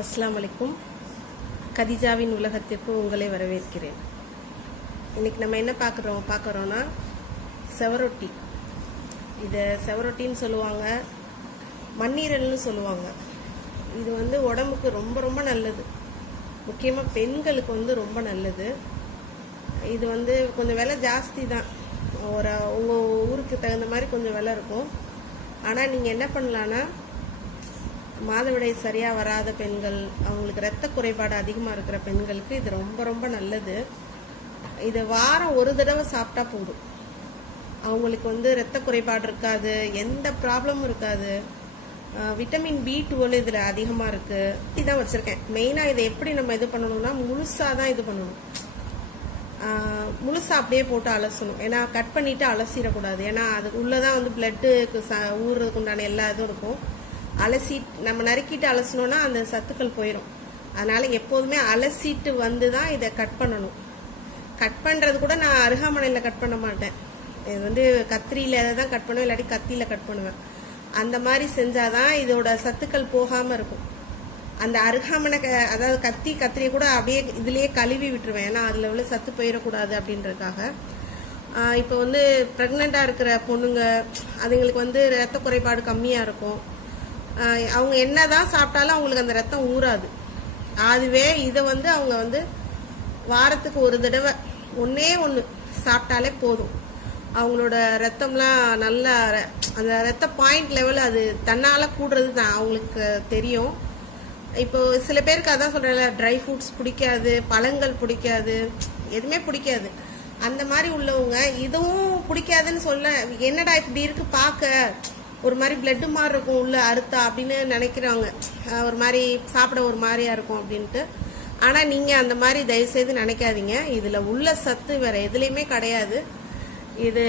அஸ்ஸலாமு அலைக்கும். கதிஜாவின் உலகத்திற்கு உங்களை வரவேற்கிறேன். இன்னைக்கு நம்ம என்ன பார்க்குறோன்னா செவரொட்டி. இதை செவரொட்டின்னு சொல்லுவாங்க, மண்ணீரல்னு சொல்லுவாங்க. இது உடம்புக்கு ரொம்ப ரொம்ப நல்லது, முக்கியமாக பெண்களுக்கு ரொம்ப நல்லது. இது கொஞ்சம் விலை ஜாஸ்தி தான், உங்கள் ஊருக்கு தகுந்த மாதிரி கொஞ்சம் விலை இருக்கும். ஆனால் நீங்கள் என்ன பண்ணலான்னா, மாதவிடை சரியாக வராத பெண்கள், அவங்களுக்கு இரத்த குறைபாடு அதிகமாக இருக்கிற பெண்களுக்கு இது ரொம்ப ரொம்ப நல்லது. இது வாரம் ஒரு தடவை சாப்பிட்டா போதும். அவங்களுக்கு இரத்த குறைபாடு இருக்காது, எந்த ப்ராப்ளமும் இருக்காது. விட்டமின் B12 இதில் அதிகமாக இருக்குது. இதான் வச்சுருக்கேன். மெயினாக இதை எப்படி நம்ம இது பண்ணணும்னா, முழுசாக தான் இது பண்ணணும். முழுசாக அப்படியே போட்டு அலசணும். ஏன்னா கட் பண்ணிவிட்டு அலசிடக்கூடாது. ஏன்னா அது உள்ளே தான் பிளட்டுக்கு ஊறுறதுக்கு உண்டான எல்லா இதுவும் இருக்கும். நம்ம நறுக்கிட்டு அலசணும்னா அந்த சத்துக்கள் போயிடும். அதனால எப்போதுமே அலசிட்டு தான் இதை கட் பண்ணணும். கட் பண்ணுறது கூட நான் அருகாமனையில் கட் பண்ண மாட்டேன். இது கத்திரியில் தான் கட் பண்ணுவேன், இல்லாட்டி கத்தியில் கட் பண்ணுவேன். அந்த மாதிரி செஞ்சாதான் இதோட சத்துக்கள் போகாமல் இருக்கும். அந்த அருகாமனை அதாவது கத்திரியை கூட அப்படியே இதுலேயே கழுவி விட்டுருவேன். ஏன்னா அதில் உள்ள சத்து போயிடக்கூடாது அப்படின்றதுக்காக. இப்போ ப்ரெக்னெண்ட்டாக இருக்கிற பொண்ணுங்க, அதுங்களுக்கு ரத்த குறைபாடு கம்மியாக இருக்கும். அவங்க என்னதான் சாப்பிட்டாலும் அவங்களுக்கு அந்த ரத்தம் ஊறாது. அதுவே இதை அவங்க வாரத்துக்கு ஒரு தடவை ஒன்று சாப்பிட்டாலே போதும். அவங்களோட ரத்தம்லாம் நல்லா அந்த ரத்த பாயிண்ட் லெவல் அது தன்னால் கூடுறது தான் அவங்களுக்கு தெரியும். இப்போ சில பேருக்கு அதான் சொல்கிறேன்ல, ட்ரை ஃப்ரூட்ஸ் பிடிக்காது, பழங்கள் பிடிக்காது, எதுவுமே பிடிக்காது. அந்த மாதிரி உள்ளவங்க இதுவும் பிடிக்காதுன்னு சொல்ல, என்னடா இப்படி இருக்கு பார்க்க, ஒரு மாதிரி பிளட்டு மாதிரி இருக்கும் உள்ள அறுத்தா அப்படின்னு நினைக்கிறாங்க. ஒரு மாதிரி சாப்பிட ஒரு மாதிரியா இருக்கும் அப்படின்ட்டு. ஆனால் நீங்கள் அந்த மாதிரி தயவுசெய்து நினைக்காதீங்க. இதில் உள்ள சத்து வேறு எதுலேயுமே கிடையாது. இது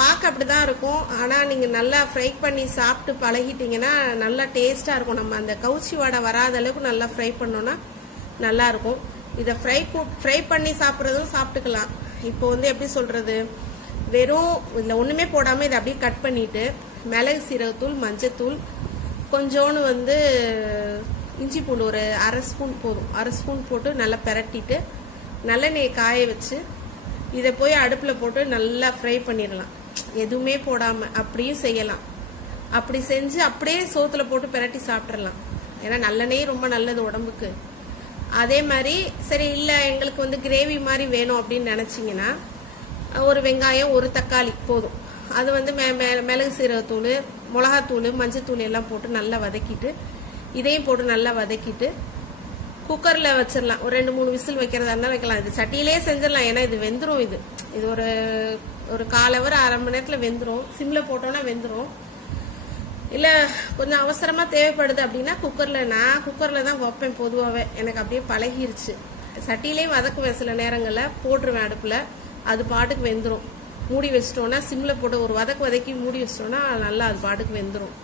பார்க்க அப்படி தான் இருக்கும். ஆனால் நீங்கள் நல்லா ஃப்ரை பண்ணி சாப்பிட்டு பழகிட்டீங்கன்னா நல்லா டேஸ்ட்டாக இருக்கும். நம்ம அந்த கவுச்சி வாடை வராத அளவுக்கு நல்லா ஃப்ரை பண்ணோன்னா நல்லாயிருக்கும். இதை ஃப்ரை பண்ணி சாப்பிட்றதும் சாப்பிட்டுக்கலாம். இப்போ எப்படி சொல்கிறது, வெறும் இதில் ஒன்றுமே போடாமல் இதை அப்படியே கட் பண்ணிவிட்டு மிளகு சீரகத்தூள், மஞ்சத்தூள், கொஞ்சோன்னு இஞ்சி பூண்டு ஒரு அரை ஸ்பூன் போதும், அரை ஸ்பூன் போட்டு நல்லா பிரட்டிட்டு நல்லெண்ணெயை காய வச்சு இதை போய் அடுப்பில் போட்டு நல்லா ஃப்ரை பண்ணிடலாம். எதுவுமே போடாமல் அப்படியும் செய்யலாம். அப்படி செஞ்சு அப்படியே சோத்தில் போட்டு பிரட்டி சாப்பிட்றலாம். ஏன்னா நல்லெண்ணெய் ரொம்ப நல்லது உடம்புக்கு. அதே மாதிரி சரி இல்லை எங்களுக்கு கிரேவி மாதிரி வேணும் அப்படின்னு நினச்சிங்கன்னா, ஒரு வெங்காயம், ஒரு தக்காளி போதும். அது மிளகு சீரகத்தூள், மிளகாத்தூள், மஞ்சத்தூள் எல்லாம் போட்டு நல்லா வதக்கிட்டு, இதையும் போட்டு நல்லா வதக்கிட்டு குக்கரில் வச்சிடலாம். ஒரு 2-3 விசில் வைக்கிறதா இருந்தால் வைக்கலாம். இது சட்டியிலே செஞ்சிடலாம். ஏன்னா இது வெந்துடும். இது ஒரு 1/4 hour, அரை மணி நேரத்தில் வெந்துடும். சிம்மில் போட்டோன்னா வெந்துடும். இல்லை கொஞ்சம் அவசரமாக தேவைப்படுது அப்படின்னா நான் குக்கரில் தான் வைப்பேன் பொதுவாகவே. எனக்கு அப்படியே பழகிருச்சு. சட்டியிலே வதக்குவேன். சில நேரங்களில் போட்டுருவேன் அடுப்பில், அது பாட்டுக்கு வெந்துடும். மூடி வச்சிட்டோன்னா, சிம்மில் போட்டு ஒரு வதக்கி மூடி வச்சிட்டோன்னா நல்லா அது பாட்டுக்கு வெந்துடும்.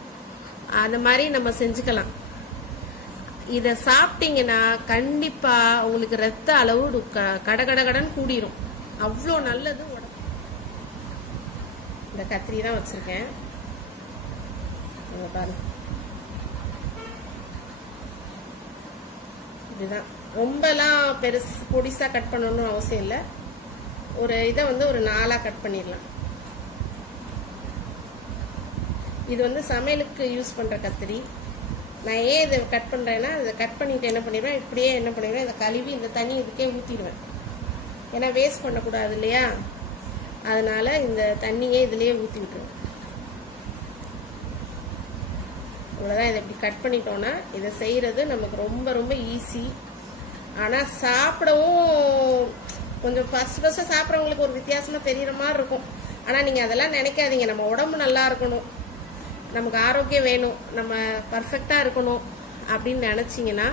அந்த மாதிரி நம்ம செஞ்சுக்கலாம். இதை சாப்பிட்டீங்கன்னா கண்டிப்பாக உங்களுக்கு ரத்த அளவு கடன் கூடிரும். அவ்வளோ நல்லது உடம்பு. இந்த கத்திரி தான் வச்சுருக்கேன் பாருங்க. இதுதான் ரொம்பலாம் பெருசு பொடிசாக கட் பண்ணணும்னு அவசியம் இல்லை. ஒரு இதை ஒரு 4ஆக கட் பண்ணிடலாம். இது சமையலுக்கு யூஸ் பண்ணுற கத்திரி. நான் ஏன் இதை கட் பண்ணுறேன்னா, இதை கட் பண்ணிவிட்டு என்ன பண்ணிடுவேன், இப்படியே என்ன பண்ணிடுவேன், இதை கழுவி இந்த தண்ணி இதுக்கே ஊற்றிடுவேன். ஏன்னா வேஸ்ட் பண்ணக்கூடாது இல்லையா, அதனால் இந்த தண்ணியே இதுலேயே ஊற்றி விட்டுருவேன். இவ்வளோதான். இதை இப்படி கட் பண்ணிட்டோன்னா இதை செய்கிறது நமக்கு ரொம்ப ரொம்ப ஈஸி. ஆனால் சாப்பிடவும் கொஞ்சம் ஃபஸ்ட்டு சாப்பிட்றவங்களுக்கு ஒரு வித்தியாசமாக தெரிகிற மாதிரி இருக்கும். ஆனால் நீங்கள் அதெல்லாம் நினைக்காதீங்க. நம்ம உடம்பு நல்லா இருக்கணும், நமக்கு ஆரோக்கியம் வேணும், நம்ம பர்ஃபெக்டாக இருக்கணும் அப்படின்னு நினச்சிங்கன்னா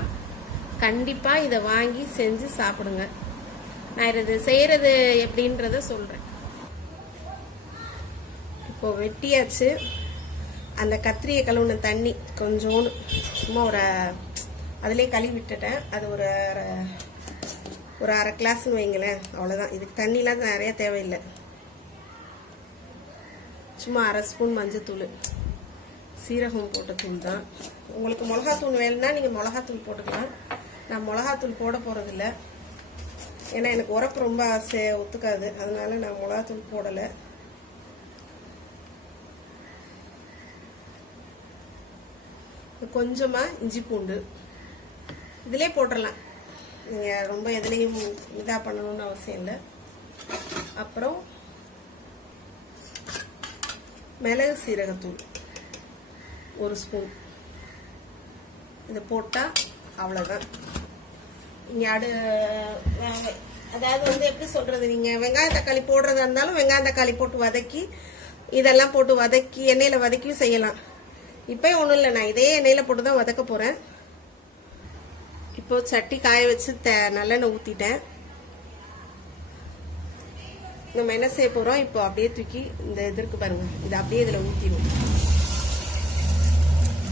கண்டிப்பாக இதை வாங்கி செஞ்சு சாப்பிடுங்க. நான் இது செய்கிறது எப்படின்றத சொல்கிறேன். இப்போது வெட்டியாச்சு. அந்த கத்திரியை கழுவுன தண்ணி கொஞ்சோன்னு சும்மா அதிலே கழுவி விட்டுட்டேன். அது ஒரு அரை கிளாஸ்ன்னு வைங்களேன், அவ்வளோதான். இதுக்கு தண்ணிலாம் நிறைய தேவையில்லை. சும்மா அரை ஸ்பூன் மஞ்சத்தூள், சீரகம் போட்ட தூள் தான், உங்களுக்கு மிளகாத்தூள் வேணும்னா நீங்கள் மிளகாத்தூள் போட்டுக்கலாம். நான் மிளகாத்தூள் போட போகிறதில்ல, ஏன்னா எனக்கு உரப்பு ரொம்ப ஒத்துக்காது, அதனால நான் மிளகாத்தூள் போடலை. கொஞ்சமாக இஞ்சி பூண்டு இதிலே போட்டுடலாம், நீங்கள் ரொம்ப எதுலேயும் இதாக பண்ணணும்னு அவசியம் இல்லை. அப்புறம் மிளகு சீரகத்தூள் 1 ஸ்பூன் இதை போட்டால் அவ்வளோதான். நீங்கள் அதாவது வந்து எப்படி சொல்கிறது, நீங்கள் வெங்காயம் தக்காளி போடுறதா இருந்தாலும் வெங்காயம் தக்காளி போட்டு வதக்கி இதெல்லாம் போட்டு வதக்கி எண்ணெயில் வதக்கியும் செய்யலாம். இப்போ ஒன்றும் இல்லை, நான் இதே எண்ணெயில் போட்டு தான் வதக்க போகிறேன். இப்போ சட்டி காய வச்சு நல்லெண்ணெய் ஊற்றிட்டேன். நம்ம என்ன செய்ய போகிறோம், இப்போ அப்படியே தூக்கி இந்த இதற்கு பாருங்க, இதை அப்படியே இதில் ஊற்றிடுவோம்.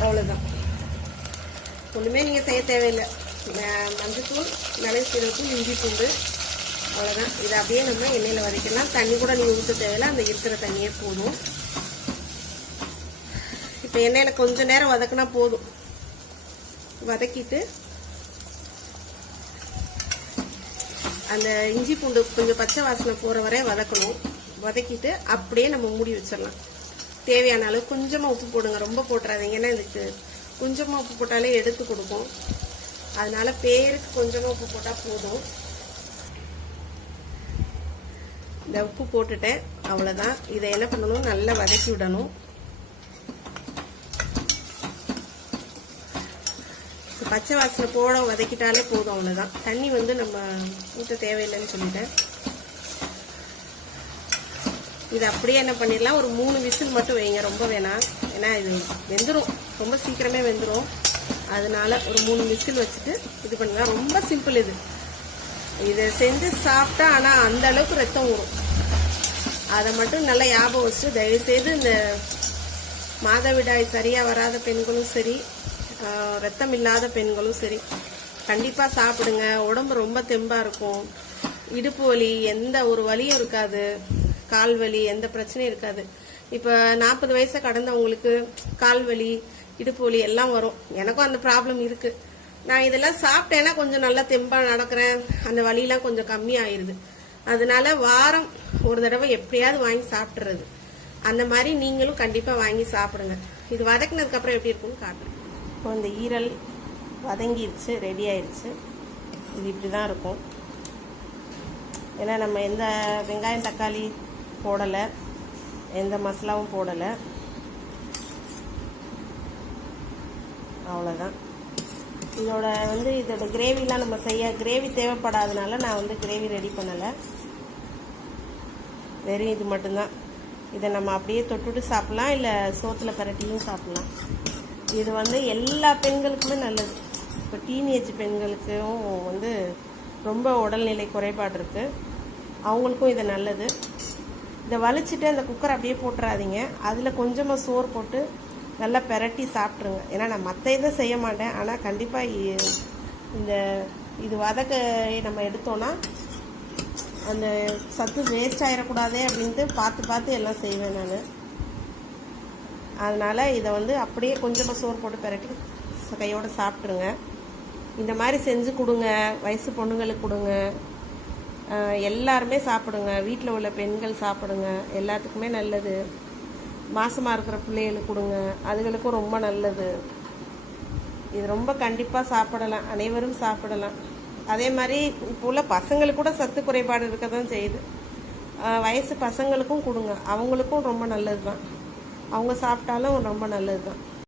அவ்வளோதான், ஒன்றுமே நீங்கள் செய்ய தேவையில்லை. மஞ்சத்தூள், மிளகு சீரகத்தூள், இஞ்சி பூண்டு, அவ்வளோதான். இதை அப்படியே நம்ம எண்ணெயில் வதக்கலாம். தண்ணி கூட நீங்கள் ஊற்ற தேவையில்லை, அந்த இருக்கிற தண்ணியே போதும். இப்போ எண்ணெயில் கொஞ்சம் நேரம் வதக்கினா போதும். வதக்கிட்டு அந்த இஞ்சி பூண்டு கொஞ்சம் பச்சை வாசனை போகிற வரை வதக்கணும். வதக்கிட்டு அப்படியே நம்ம மூடி வச்சிடலாம். தேவையான அளவு கொஞ்சமாக உப்பு போடுங்க, ரொம்ப போட்டுறாதீங்க, ஏன்னா இதுக்கு கொஞ்சமாக உப்பு போட்டாலே எடுத்து கொடுக்கும். அதனால பேருக்கு கொஞ்சமாக உப்பு போட்டால் போதும். இந்த உப்பு போட்டுட்டேன், அவ்வளோதான். இதை என்ன பண்ணணும், நல்லா வதக்கி விடணும். பச்சை வாசனை போட வதக்கிட்டாலே போதும், அவ்வளோதான். தண்ணி வந்து நம்ம ஊற்ற தேவையில்லைன்னு சொல்லிட்டேன். இது அப்படியே என்ன பண்ணிடலாம், ஒரு 3 விசில் மட்டும் வைங்க, ரொம்ப வேணாம், ஏன்னா இது வெந்துடும், ரொம்ப சீக்கிரமே வெந்துடும். அதனால ஒரு 3 விசில் வச்சுட்டு இது பண்ணலாம். ரொம்ப சிம்பிள் இது. இதை செஞ்சு சாப்பிட்டா ஆனால் அந்த அளவுக்கு ரத்தம் ஊறும். அதை மட்டும் நல்லா ஞாபகம் வச்சுட்டு தயவுசெய்து இந்த மாதவிடாய் சரியாக வராத பெண்களும் சரி, ரத்தம் இல்லாத பெண்களும் சரி, கண்டிப்பாக சாப்பிடுங்க. உடம்பு ரொம்ப தெம்பாக இருக்கும். இடுப்பு வலி எந்த ஒரு வலியும் இருக்காது, கால் வலி எந்த பிரச்சனையும் இருக்காது. இப்போ 40 வயசை கடந்தவங்களுக்கு கால் வலி, இடுப்பு வலி எல்லாம் வரும். எனக்கும் அந்த ப்ராப்ளம் இருக்குது. நான் இதெல்லாம் சாப்பிட்டேன்னா கொஞ்சம் நல்லா தெம்பாக நடக்கிறேன், அந்த வலியெல்லாம் கொஞ்சம் கம்மியாயிருது. அதனால வாரம் ஒரு தடவை எப்படியாவது வாங்கி சாப்பிட்றது. அந்த மாதிரி நீங்களும் கண்டிப்பாக வாங்கி சாப்பிடுங்க. இது வதக்கினதுக்கப்புறம் எப்படி இருக்குன்னு காட்டுறேன். இப்போ இந்த ஈரல் வதங்கிடுச்சு, ரெடி ஆயிடுச்சு. இது இப்படி தான் இருக்கும். ஏன்னா நம்ம எந்த வெங்காயம் தக்காளி போடலை, எந்த மசாலாவும் போடலை, அவ்வளோதான். இதோட கிரேவிலாம் நம்ம கிரேவி தேவைப்படாதனால நான் வந்து கிரேவி ரெடி பண்ணலை. வெறும் இது மட்டும்தான். இதை நம்ம அப்படியே தொட்டுட்டு சாப்பிட்லாம், இல்லை சோத்தில் பரட்டியும் சாப்பிட்லாம். இது வந்து எல்லா பெண்களுக்குமே நல்லது. இப்போ டீனேஜ் பெண்களுக்கும் வந்து ரொம்ப உடல்நிலை குறைபாடு இருக்குது, அவங்களுக்கும் இது நல்லது. இதை வலிச்சுட்டு அந்த குக்கரை அப்படியே போட்டுறாதீங்க. அதில் கொஞ்சமாக சோறு போட்டு நல்லா பெரட்டி சாப்பிட்ருங்க. ஏன்னா நான் மற்ற இதை செய்ய மாட்டேன், ஆனால் கண்டிப்பாக இது வதக்க நம்ம எடுத்தோன்னா அந்த சத்து வேஸ்ட் ஆகிடக்கூடாதே அப்படின்ட்டு பார்த்து எல்லாம் செய்வேன் நான். அதனால் இதை வந்து அப்படியே கொஞ்சமாக சோறு போட்டு பெரட்டி கையோடு சாப்பிட்ருங்க. இந்த மாதிரி செஞ்சு கொடுங்க, வயசு பொண்ணுங்களுக்கு கொடுங்க, எல்லாருமே சாப்பிடுங்க. வீட்டில் உள்ள பெண்கள் சாப்பிடுங்க, எல்லாத்துக்குமே நல்லது. மாசமாக இருக்கிற பிள்ளைகளுக்கு கொடுங்க, அதுகளுக்கும் ரொம்ப நல்லது. இது ரொம்ப கண்டிப்பாக சாப்பிடலாம், அனைவரும் சாப்பிடலாம். அதே மாதிரி இப்போ உள்ள பசங்களுக்கு கூட சத்து குறைபாடு இருக்க தான் செய்யுது. வயசு பசங்களுக்கும் கொடுங்க, அவங்களுக்கும் ரொம்ப நல்லது தான். அவங்க சாப்பிட்டாலும் ரொம்ப நல்லது தான்.